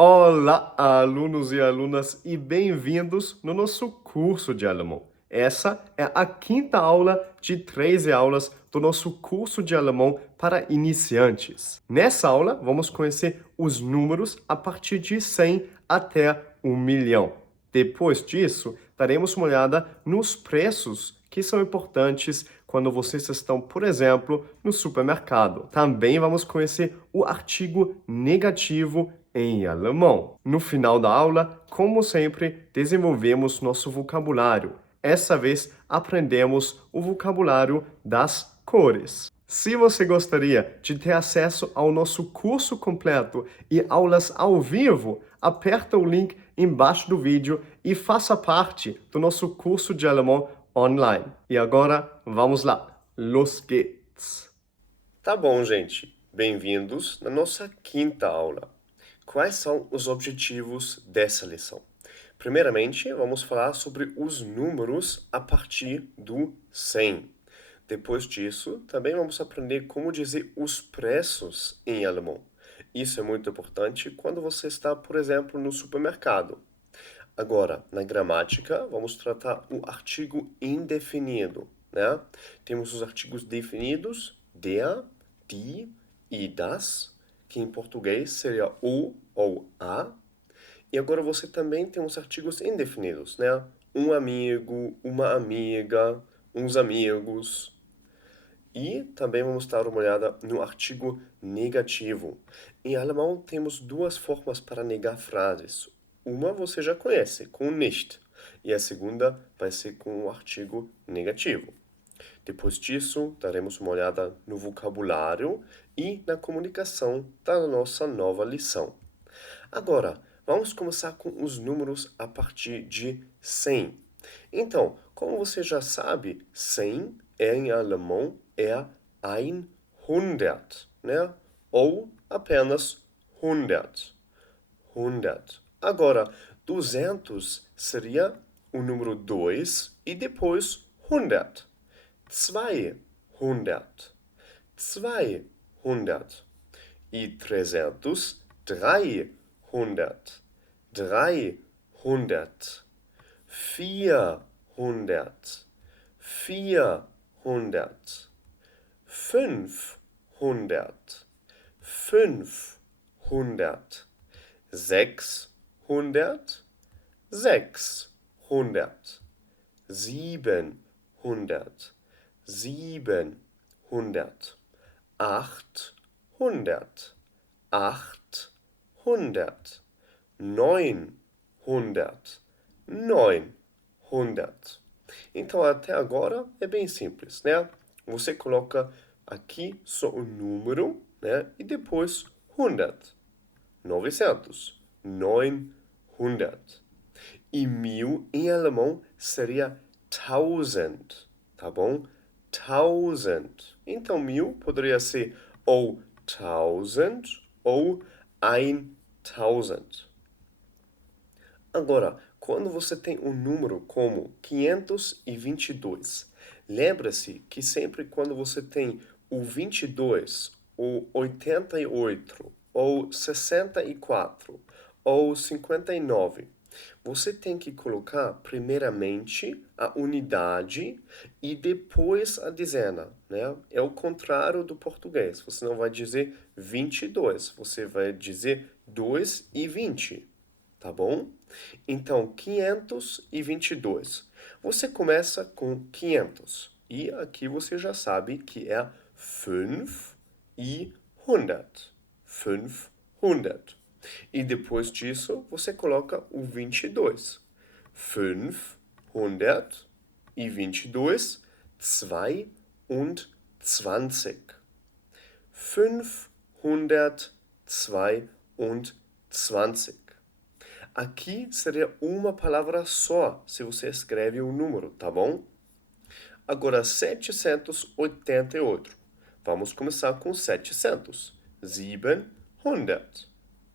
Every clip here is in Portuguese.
Olá, alunos e alunas, e bem-vindos no nosso curso de alemão. Essa é a quinta aula de 13 aulas do nosso curso de alemão para iniciantes. Nessa aula, vamos conhecer os números a partir de 100 até 1 milhão. Depois disso, daremos uma olhada nos preços que são importantes quando vocês estão, por exemplo, no supermercado. Também vamos conhecer o artigo negativo em alemão. No final da aula, como sempre, desenvolvemos nosso vocabulário. Essa vez aprendemos o vocabulário das cores. Se você gostaria de ter acesso ao nosso curso completo e aulas ao vivo, aperta o link embaixo do vídeo e faça parte do nosso curso de alemão online. E agora, vamos lá. Los geht's! Tá bom, gente. Bem-vindos na nossa quinta aula. Quais são os objetivos dessa lição? Primeiramente, vamos falar sobre os números a partir do 100. Depois disso, também vamos aprender como dizer os preços em alemão. Isso é muito importante quando você está, por exemplo, no supermercado. Agora, na gramática, vamos tratar o artigo indefinido, né? Temos os artigos definidos, der, die e das, que em português seria o ou a. E agora você também tem os artigos indefinidos, né? Um amigo, uma amiga, uns amigos. E também vamos dar uma olhada no artigo negativo. Em alemão temos duas formas para negar frases. Uma você já conhece, com nicht, e a segunda vai ser com o artigo negativo. Depois disso, daremos uma olhada no vocabulário e na comunicação da nossa nova lição. Agora, vamos começar com os números a partir de 100. Então, como você já sabe, 100 em alemão é 100, né? Ou apenas 100. 100. Agora, 200 seria o número 2 e depois 100. 200. 200. E 300, 300. 300. 400. 400. 500. 600. 700. 700. 800. 900. Então, até agora é bem simples, né? Você coloca aqui só o número, né? E depois 100. 900. 900. E 1000 em alemão seria 1000, tá bom? 1000. Então, 1000 poderia ser ou 1000 ou 1000. Agora, quando você tem um número como 522, lembra-se que sempre quando você tem o 22, o 88, ou 64, ou 59, você tem que colocar primeiramente a unidade e depois a dezena, né? É o contrário do português. Você não vai dizer 22, você vai dizer 2 e 20, tá bom? Então, 522. Você começa com 500. E aqui você já sabe que é 5 e 100. 500. E depois disso, você coloca o 22. 522, 22. 522. Aqui seria uma palavra só, se você escreve o número, tá bom? Agora, 788. Vamos começar com 700. 700.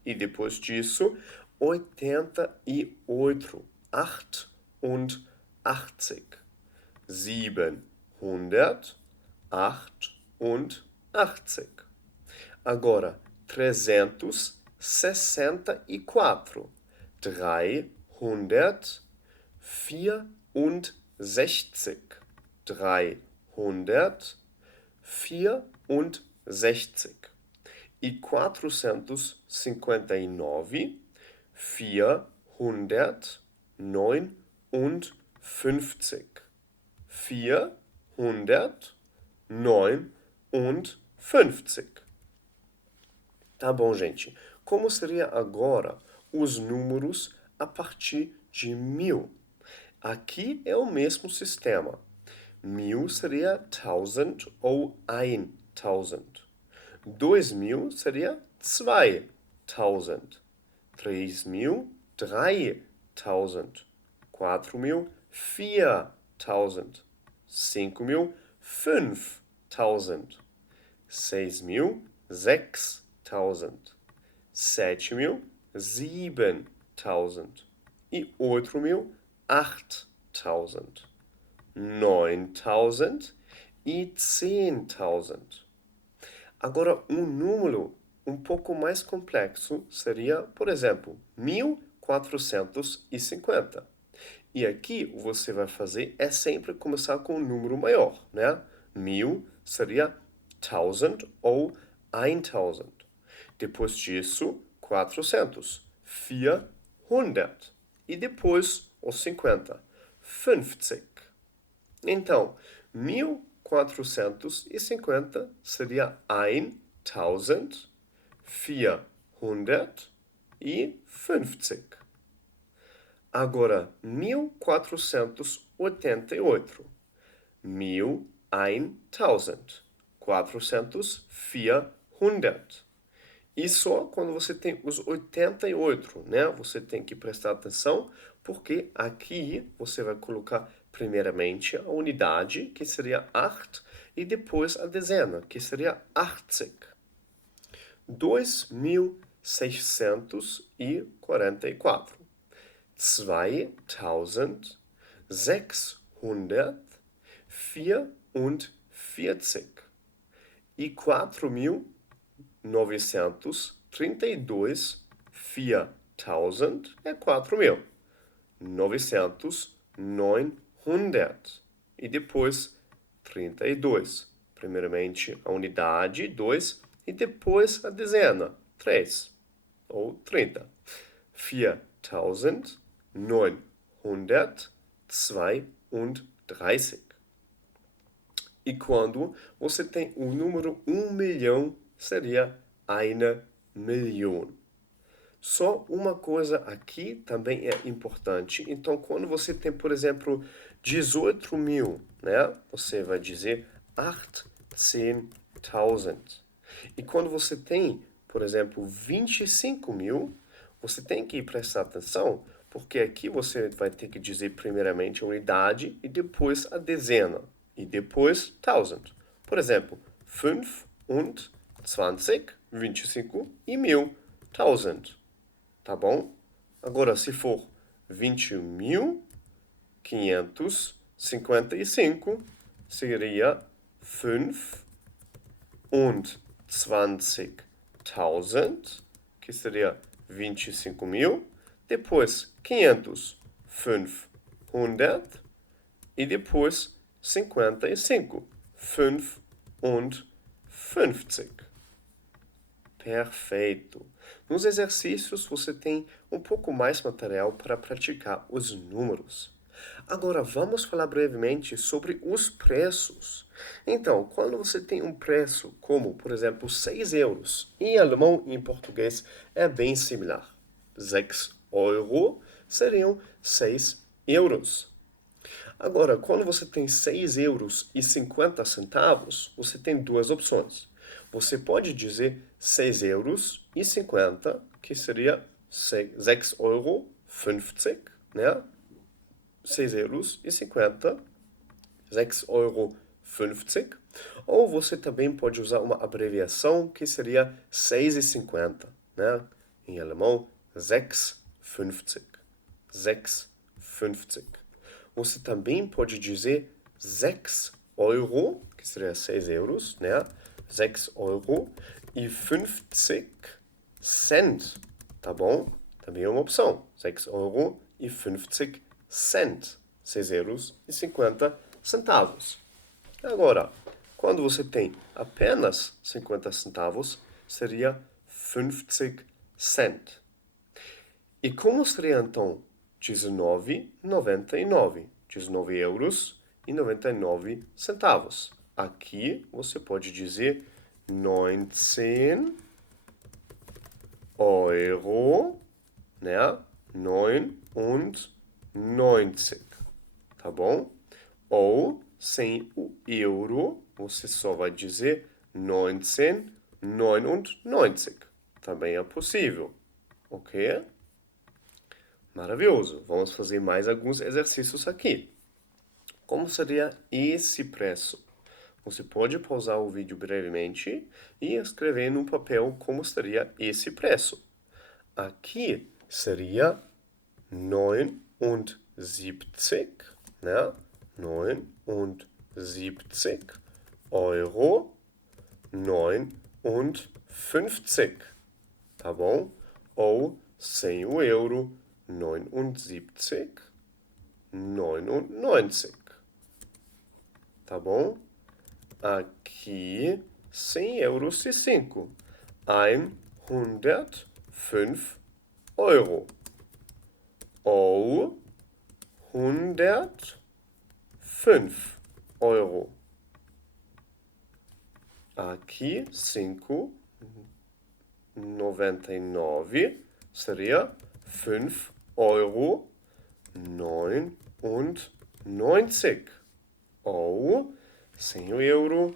E depois disso, 88. 88. 788. Agora, 300 364. 364. 364. E 459, 459. 459. Tá bom, gente? Como seria agora os números a partir de 1000? Aqui é o mesmo sistema. 1000 seria 1000 ou 1000. 2000 seria 2000. 3000, 3000. 4000, 4000. 5000, 5000. 6000, 6000. 7000, 7000. E 8000, 8000. 9000 e 10.000. Agora, um número um pouco mais complexo seria, por exemplo, 1450. E aqui você vai fazer é sempre começar com um número maior, né? 1000 seria 1000 ou 1000. Depois disso, 400, 400. E depois os 50, 50. Então, 1450 seria 1450. Agora, 1488. 1400. E só quando você tem os 88, né? Você tem que prestar atenção, porque aqui você vai colocar primeiramente a unidade, que seria 8, e depois a dezena, que seria 80. 2644. 2644. E 4932. 4000 é 4000. 900. E depois 32. Primeiramente a unidade, 2, e depois a dezena, 3, ou 30. 4932. E quando você tem o número 1 milhão, seria 1 milhão. Só uma coisa aqui também é importante. Então, quando você tem, por exemplo, 18.000, né? Você vai dizer 18.000. E quando você tem, por exemplo, 25.000, você tem que prestar atenção, porque aqui você vai ter que dizer primeiramente a unidade e depois a dezena. E depois 1000. Por exemplo, 5 und 20, 25 e 1000, 1000. Tá bom? Agora, se for 20.555, seria 25.000, que seria 25.000. Depois, 500, 500. E depois, 55, 55. Perfeito. Nos exercícios, você tem um pouco mais material para praticar os números. Agora, vamos falar brevemente sobre os preços. Então, quando você tem um preço como, por exemplo, 6 euros, em alemão e em português é bem similar. 6 Euro seriam 6 euros. Agora, quando você tem 6 euros e 50 centavos, você tem duas opções. Você pode dizer 6 euros e 50, que seria 6 euro 50, né? 6 euros e 50, 6 euro 50. Ou você também pode usar uma abreviação que seria 6,50, né? Em alemão, 6,50. 6,50. Você também pode dizer 6 euro, que seria 6 euros, né? 6 euro e 50 cent, tá bom? Também é uma opção. 6,50 €. 6,50 €. Agora, quando você tem apenas 50 centavos, seria 50 cent. E como seria então 19,99? 19,99 €. Aqui você pode dizer 19 Euro, né? 99, tá bom? Ou sem o euro, você só vai dizer 19,99. Também é possível, ok? Maravilhoso. Vamos fazer mais alguns exercícios aqui. Como seria esse preço? Você pode pausar o vídeo brevemente e escrever no papel como seria esse preço. Aqui seria 79, né? 79 Euro 59, tá bom? Ou sem o euro, 79,99, tá bom? Aqui, 100 euros e 5. 105 Euro. Ou 105 Euro. Aqui, 5,99 seria 5,99 €. Ou 100 euro,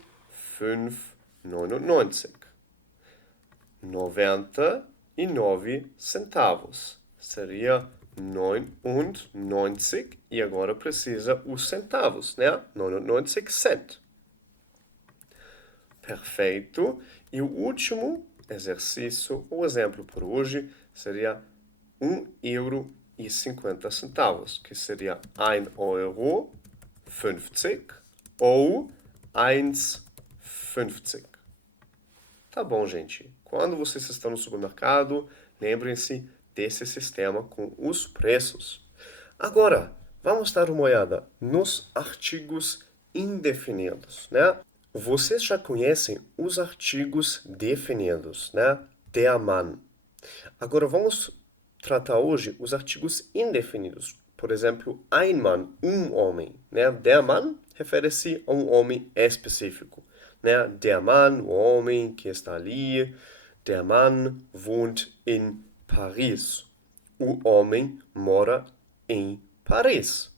5,99. 99 centavos. Seria 99 e agora precisa os centavos, né? 99 cent. Perfeito. E o último exercício, o exemplo por hoje, seria 1,50 €, que seria 1,50 € ou 1,50. Tá bom, gente. Quando vocês estão no supermercado, lembrem-se desse sistema com os preços. Agora, vamos dar uma olhada nos artigos indefinidos, né? Vocês já conhecem os artigos definidos, né? Der Mann. Agora, vamos tratar hoje os artigos indefinidos. Por exemplo, ein Mann, homem, né? Der Mann refere-se a um homem específico, né? Der Mann, o homem que está ali. Der Mann wohnt in Paris. O homem mora em Paris.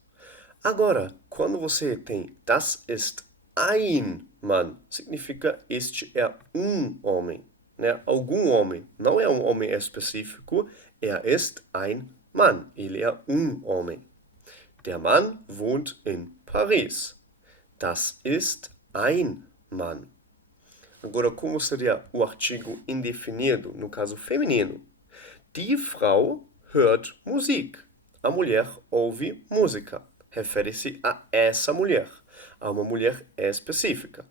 Agora, quando você tem das ist ein Mann, significa este é um homem, né? Algum homem. Não é um homem específico, ist ein Mann. Ele é um homem. Der Mann wohnt in Paris. Das ist ein Mann. Agora, como seria o artigo indefinido, no caso feminino? Die Frau hört Musik. A mulher ouve música. Refere-se a essa mulher, a uma mulher específica.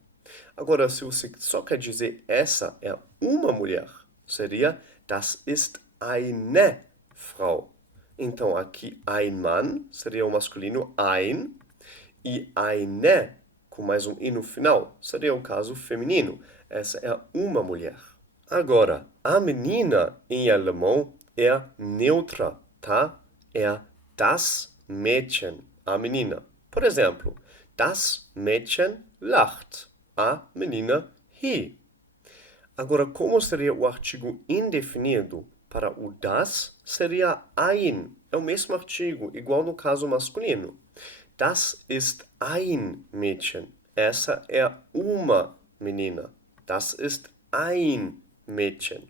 Agora, se você só quer dizer essa é uma mulher, seria das ist eine Frau. Então, aqui ein Mann seria o masculino ein e eine, com mais um i no final, seria o caso feminino. Essa é uma mulher. Agora, a menina em alemão é neutra, tá? É das Mädchen, a menina. Por exemplo, das Mädchen lacht. A menina ri. Agora, como seria o artigo indefinido? Para o das, seria ein. É o mesmo artigo, igual no caso masculino. Das ist ein Mädchen. Essa é uma menina. Das ist ein Mädchen.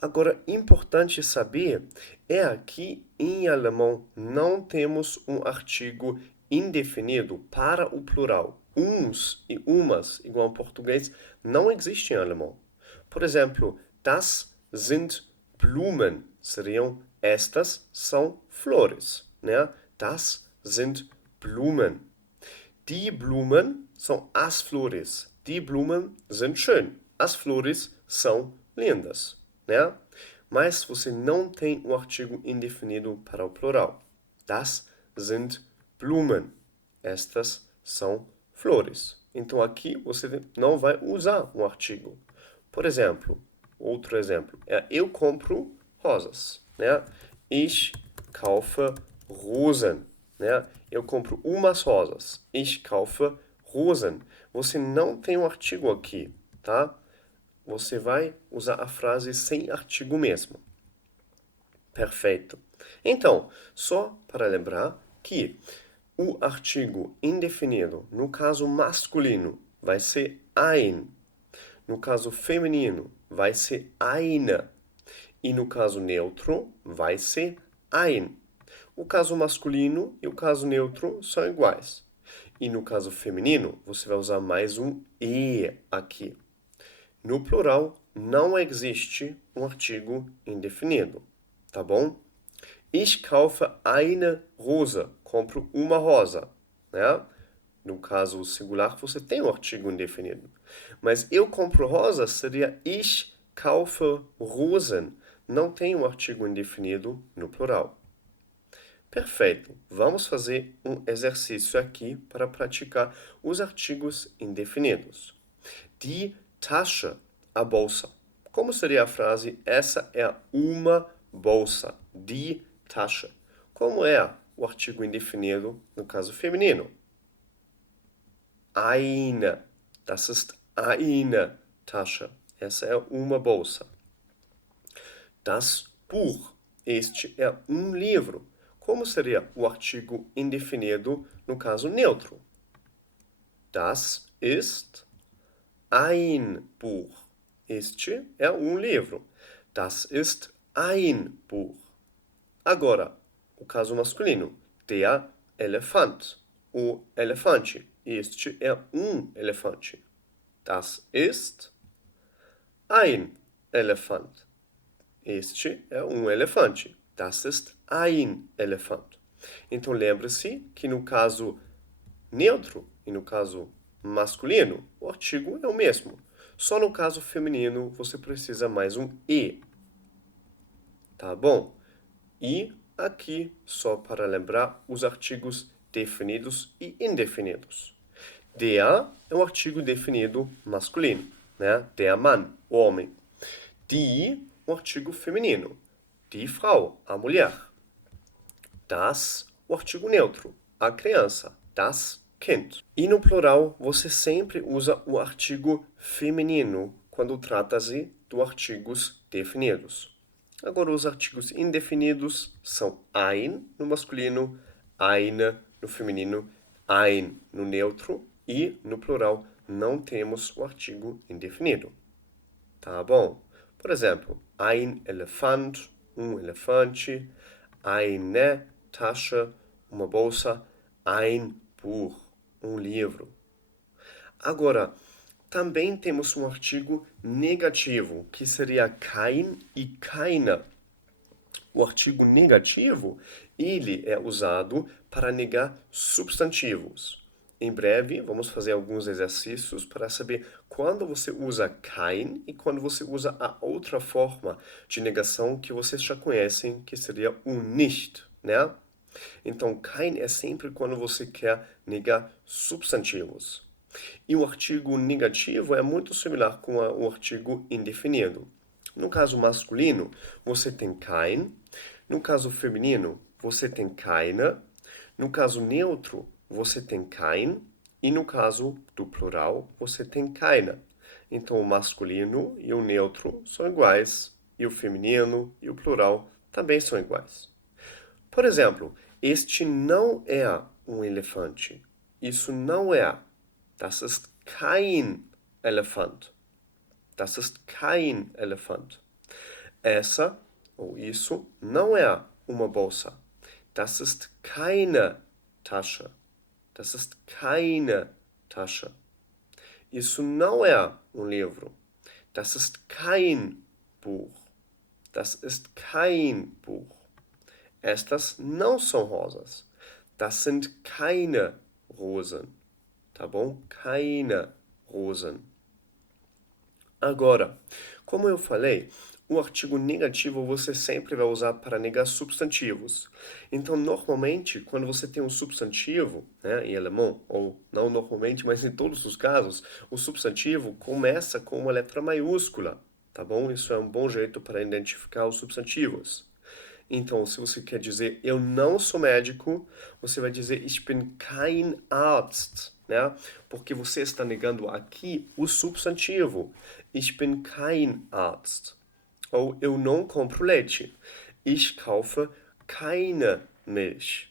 Agora, importante saber é que em alemão não temos um artigo indefinido para o plural. Uns e umas, igual em português, não existe em alemão. Por exemplo, das sind Blumen. Estas são flores, né? Das sind Blumen. Die Blumen são as flores. Die Blumen sind schön. As flores são lindas. né? Mas você não tem um artigo indefinido para o plural. Das sind Blumen. Estas são flores. Então aqui você não vai usar um artigo. Por exemplo, outro exemplo é eu compro rosas, né? Ich kaufe Rosen, né? Eu compro umas rosas. Ich kaufe Rosen. Você não tem um artigo aqui, tá? Você vai usar a frase sem artigo mesmo. Perfeito. Então, só para lembrar que o artigo indefinido, no caso masculino, vai ser ein. No caso feminino, vai ser eine. E no caso neutro, vai ser ein. O caso masculino e o caso neutro são iguais. E no caso feminino, você vai usar mais um e aqui. No plural, não existe um artigo indefinido, tá bom? Ich kaufe eine Rose. Compro uma rosa, né? No caso singular, você tem um artigo indefinido. Mas eu compro rosas seria ich kaufe Rosen. Não tem um artigo indefinido no plural. Perfeito. Vamos fazer um exercício aqui para praticar os artigos indefinidos. Die Tasche, a bolsa. Como seria a frase? Essa é uma bolsa. Die Tasche. Como é o artigo indefinido no caso feminino? Eine. Das ist eine Tasche. Essa é uma bolsa. Das Buch. Este é um livro. Como seria o artigo indefinido no caso neutro? Das ist ein Buch. Este é um livro. Das ist ein Buch. Agora, o caso masculino. Der Elefant. O elefante. Este é um elefante. Das ist ein Elefant. Este é um elefante. Das ist ein Elefant. Então, lembre-se que no caso neutro e no caso masculino, o artigo é o mesmo. Só no caso feminino, você precisa mais um e. Tá bom? E aqui, só para lembrar, os artigos definidos e indefinidos. Der é um artigo definido masculino, né? Der Mann, o homem. Die, um artigo feminino. Die Frau, a mulher. Das, o artigo neutro, a criança. Das Kind. E no plural, você sempre usa o artigo feminino quando trata-se de artigos definidos. Agora, os artigos indefinidos são ein no masculino, eine no feminino, ein no neutro e no plural não temos o artigo indefinido. Tá bom? Por exemplo, ein Elefant, um elefante, eine Tasche, uma bolsa, ein Buch, um livro. Agora, também temos um artigo negativo, que seria kein e keine. O artigo negativo, ele é usado para negar substantivos. Em breve, vamos fazer alguns exercícios para saber quando você usa kein e quando você usa a outra forma de negação que vocês já conhecem, que seria o nicht, né? Então, kein é sempre quando você quer negar substantivos. E o artigo negativo é muito similar com o artigo indefinido. No caso masculino, você tem kein. No caso feminino, você tem keine. No caso neutro, você tem kein. E no caso do plural, você tem keine. Então, o masculino e o neutro são iguais. E o feminino e o plural também são iguais. Por exemplo, este não é um elefante. Isso não é. Das ist kein Elefant. Das ist kein Elefant. Essa ou isso não é uma bolsa. Das ist keine Tasche. Das ist keine Tasche. Isso não é um livro. Das ist kein Buch. Das ist kein Buch. Estas não são rosas. Das sind keine Rosen. Tá bom? Keine Rosen. Agora, como eu falei, o artigo negativo você sempre vai usar para negar substantivos. Então, normalmente, quando você tem um substantivo, né, em alemão, ou não normalmente, mas em todos os casos, o substantivo começa com uma letra maiúscula, tá bom? Isso é um bom jeito para identificar os substantivos. Então, se você quer dizer eu não sou médico, você vai dizer ich bin kein Arzt, né? Porque você está negando aqui o substantivo. Ich bin kein Arzt. Ou eu não compro leite. Ich kaufe keine Milch.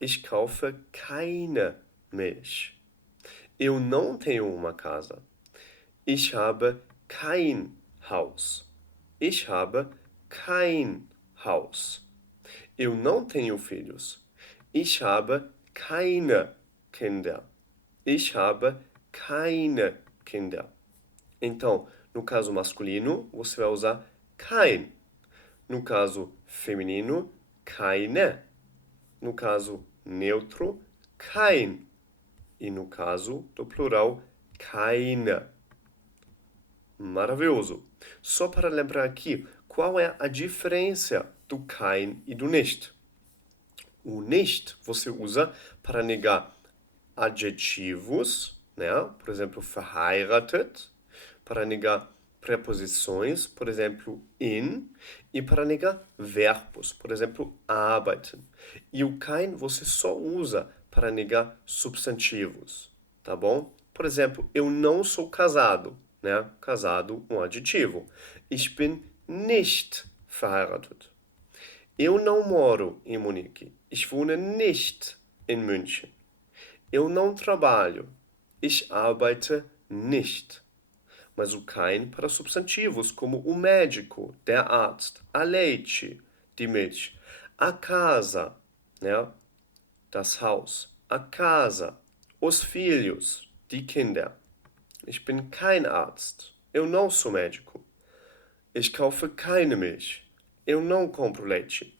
Ich kaufe keine Milch. Eu não tenho uma casa. Ich habe kein Haus. Ich habe kein Haus. Eu não tenho filhos. Ich habe keine Kinder. Ich habe keine Kinder. Então, no caso masculino, você vai usar kein. No caso feminino, keine. No caso neutro, kein. E no caso do plural, keine. Maravilhoso. Só para lembrar aqui, qual é a diferença do kein e do nicht? O nicht você usa para negar adjetivos, né? Por exemplo, verheiratet, para negar preposições, por exemplo, in, e para negar verbos, por exemplo, arbeiten. E o kein você só usa para negar substantivos, tá bom? Por exemplo, eu não sou casado, né? Casado, um adjetivo. Ich bin nicht verheiratet. Eu não moro em Munique. Ich wohne nicht in München. Eu não trabalho. Ich arbeite nicht. Mas o kein para substantivos, como o médico, der Arzt, a leite, die Milch, a casa, né, das Haus, a casa, os filhos, die Kinder. Ich bin kein Arzt. Eu não sou médico. Ich kaufe keine Milch. Eu não compro leite.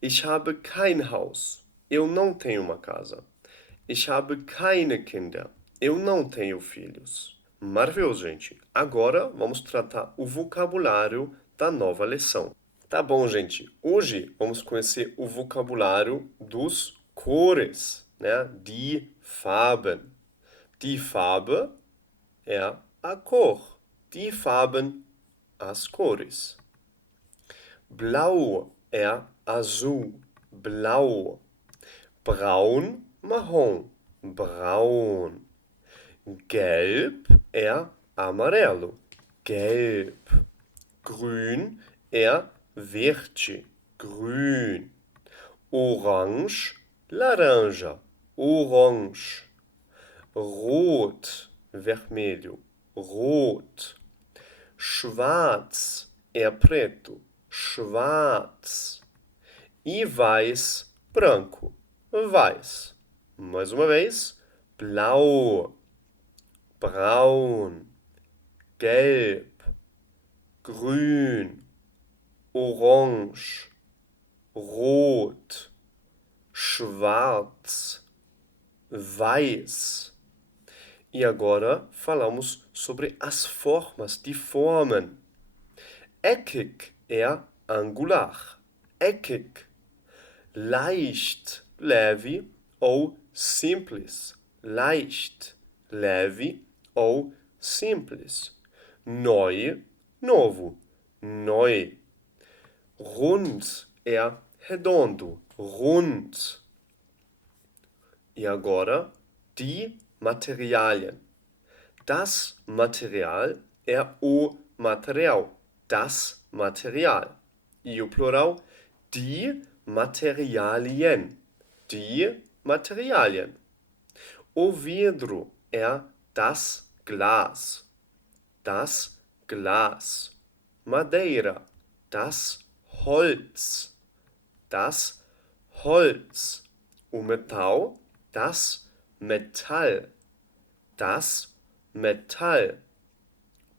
Ich habe kein Haus. Eu não tenho uma casa. Ich habe keine Kinder. Eu não tenho filhos. Maravilhoso, gente. Agora vamos tratar o vocabulário da nova lição. Tá bom, gente. Hoje vamos conhecer o vocabulário dos cores, né? Die Farben. Die Farbe é a cor. Die Farben, as cores. Blau é azul. Blau. Braun, marrom. Braun. Gelb é amarelo. Gelb. Grün é verde. Grün. Orange, laranja. Orange. Rot, vermelho. Rot. Schwarz é preto. Schwarz. E weiß, branco. Weiß. Mais uma vez. Blau. Braun, gelb, grün, orange, rot, schwarz, weiß. E agora falamos sobre as formas de formen. Eckig é angular. Eckig. Leicht, leve ou simples. Leicht, leve ou simples. Neu, novo. Neu. Rund é redondo. Rund. E agora, die Materialien. Das Material é o material. Das Material. E o plural, die Materialien. Die Materialien. O vidro é das Glas. Das Glas. Madeira. Das Holz. Das Holz. O metal. Das Metall. Das Metall.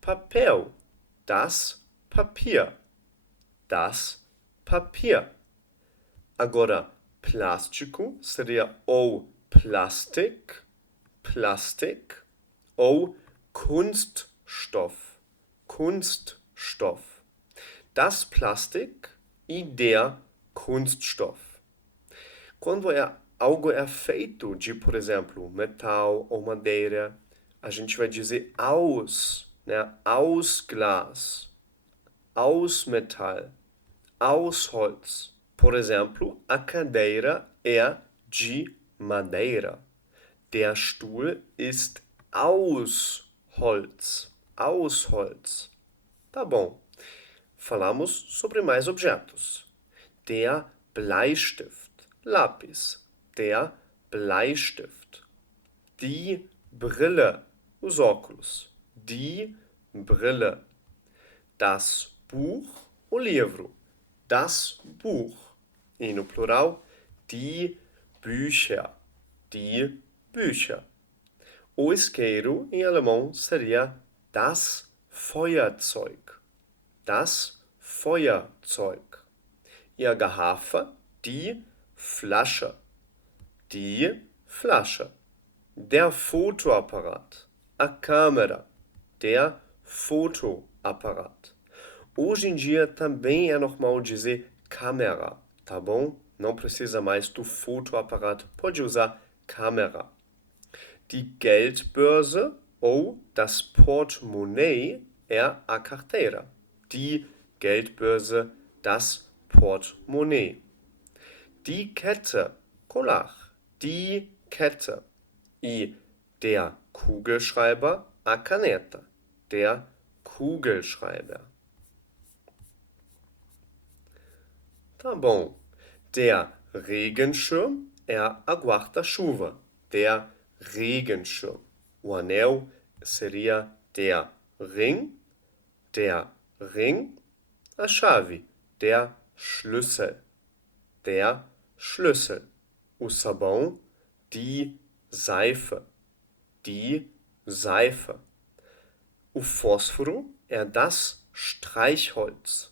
Papel. Das Papier. Das Papier. Agora, plástico seria ou Plastik, Plastik, ou Kunststoff, Kunststoff. das Plastik e der Kunststoff. Quando algo é feito de, por exemplo, metal ou madeira, a gente vai dizer aus, né? Aus Glas, aus Metall, aus Holz. Por exemplo, a cadeira é de madeira. Der Stuhl ist aus Holz. Aus Holz. Tá bom. Falamos sobre mais objetos. Der Bleistift. Lápis. Der Bleistift. Die Brille. Os óculos. Die Brille. Das Buch. O livro. Das Buch. E no plural, die Bücher. Die Bücher. O isqueiro, em alemão, seria das Feuerzeug. Das Feuerzeug. E a garrafa, die Flasche. Die Flasche. Der Fotoapparat. A câmera. Der Fotoapparat. Hoje em dia também é normal dizer câmera, tá bom? Não precisa mais do fotoapparat, pode usar câmera. Die Geldbörse ou das Portemonnaie é a carteira. Die Geldbörse, das Portemonnaie. Die Kette, colar. Die Kette. E der Kugelschreiber, a caneta. Der Kugelschreiber. Tá bom. Der Regenschirm é a guarda-chuva. Der Regenschirm. O anel seria der Ring. Der Ring. A chave. Der Schlüssel. Der Schlüssel. O sabão. Die Seife. Die Seife. O fósforo é das Streichholz.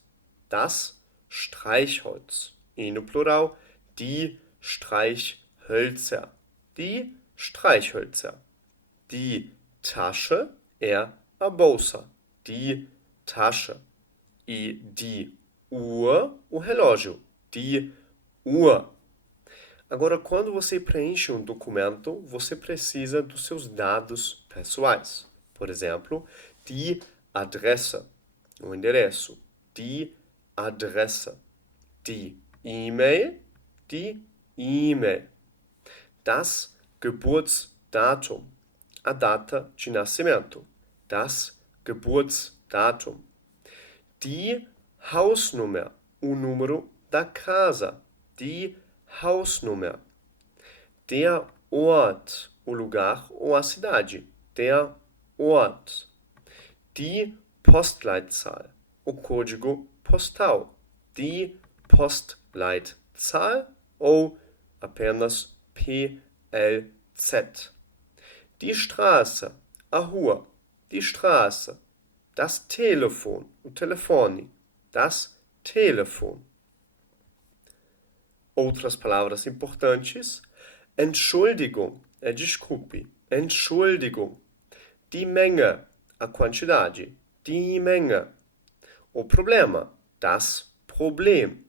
Das Streichholz. E no plural, die Streichhölzer. Die Streichhölzer. Die Tasche é a bolsa. Die Tasche. E die Uhr, o relógio. Die Uhr. Agora, quando você preenche um documento, você precisa dos seus dados pessoais. Por exemplo, die Adresse, o endereço. Die Adresse. Die E-Mail, die E-Mail. Das Geburtsdatum, a data de nascimento. Das Geburtsdatum. Die Hausnummer, o número da casa. Die Hausnummer. Der Ort, o lugar ou a cidade. Der Ort. Die Postleitzahl, o código postal. Die Postleitzahl ou apenas PLZ. Die Straße, a rua. Die Straße. Das Telefon, o telefone. Das Telefon. Outras palavras importantes. Entschuldigung, desculpe. Entschuldigung. Die Menge, a quantidade. Die Menge. O problema, das Problem.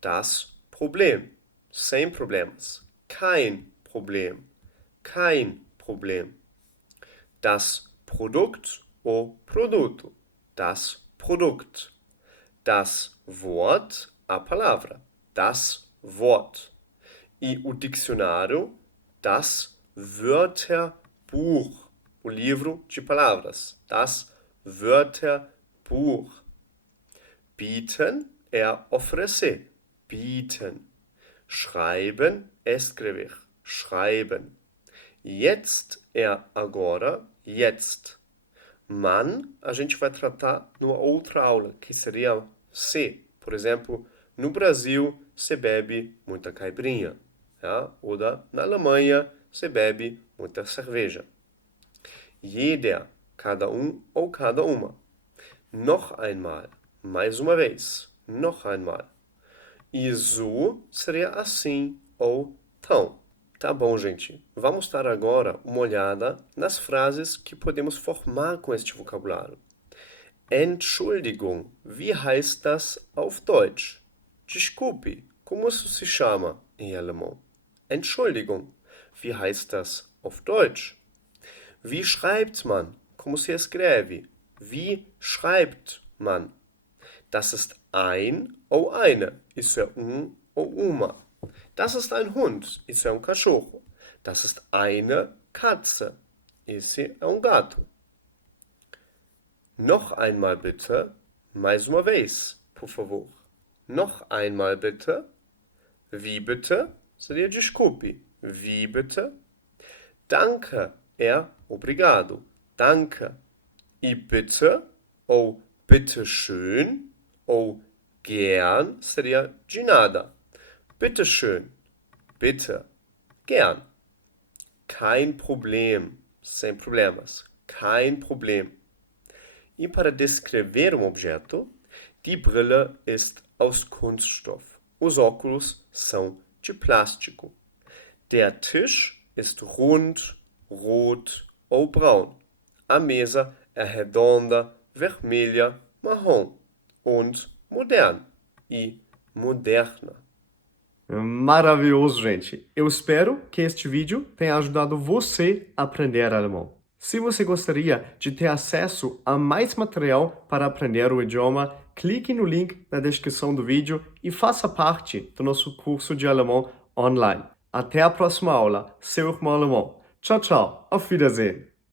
Das Problem. Sem problemas. Kein Problem. Kein Problem. Das Produkt, o produto. Das Produkt. Das Wort, a palavra. Das Wort. E o dicionário, das Wörterbuch, o livro de palavras. Das Wörterbuch. Bieten é oferecer. Bieten. Schreiben, escrever. Schreiben. Jetzt é agora. Jetzt. Man, a gente vai tratar numa outra aula, que seria se. Por exemplo, no Brasil, se bebe muita caipirinha. Ja? Ou na Alemanha, se bebe muita cerveja. Jeder, cada um ou cada uma. Noch einmal, mais uma vez. Noch einmal. E so seria assim ou tão. Tá bom, gente. Vamos dar agora uma olhada nas frases que podemos formar com este vocabulário. Entschuldigung, wie heißt das auf Deutsch? Desculpe, como isso se chama em alemão? Entschuldigung, wie heißt das auf Deutsch? Wie schreibt man? Como se escreve? Wie schreibt man? Das ist ein ou eine. Isso é ou uma. Das ist ein Hund. Isso é cachorro. Das ist eine Katze. Esse é gato. Noch einmal bitte. Mais uma vez, por favor. Noch einmal bitte. Wie bitte? Seria desculpe. Wie bitte? Danke é obrigado. Danke. E bitte ou bitteschön ou gern seria de nada. Bitteschön. Bitte. Gern. Kein Problem. Sem problemas. Kein Problem. E para descrever objeto, die Brille ist aus Kunststoff. Os óculos são de plástico. Der Tisch ist rund, rot ou braun. A mesa é redonda, vermelha, marrom. Und modern e moderna. Maravilhoso, gente! Eu espero que este vídeo tenha ajudado você a aprender alemão. Se você gostaria de ter acesso a mais material para aprender o idioma, clique no link na descrição do vídeo e faça parte do nosso curso de alemão online. Até a próxima aula, seu irmão alemão. Tchau, tchau. Auf Wiedersehen.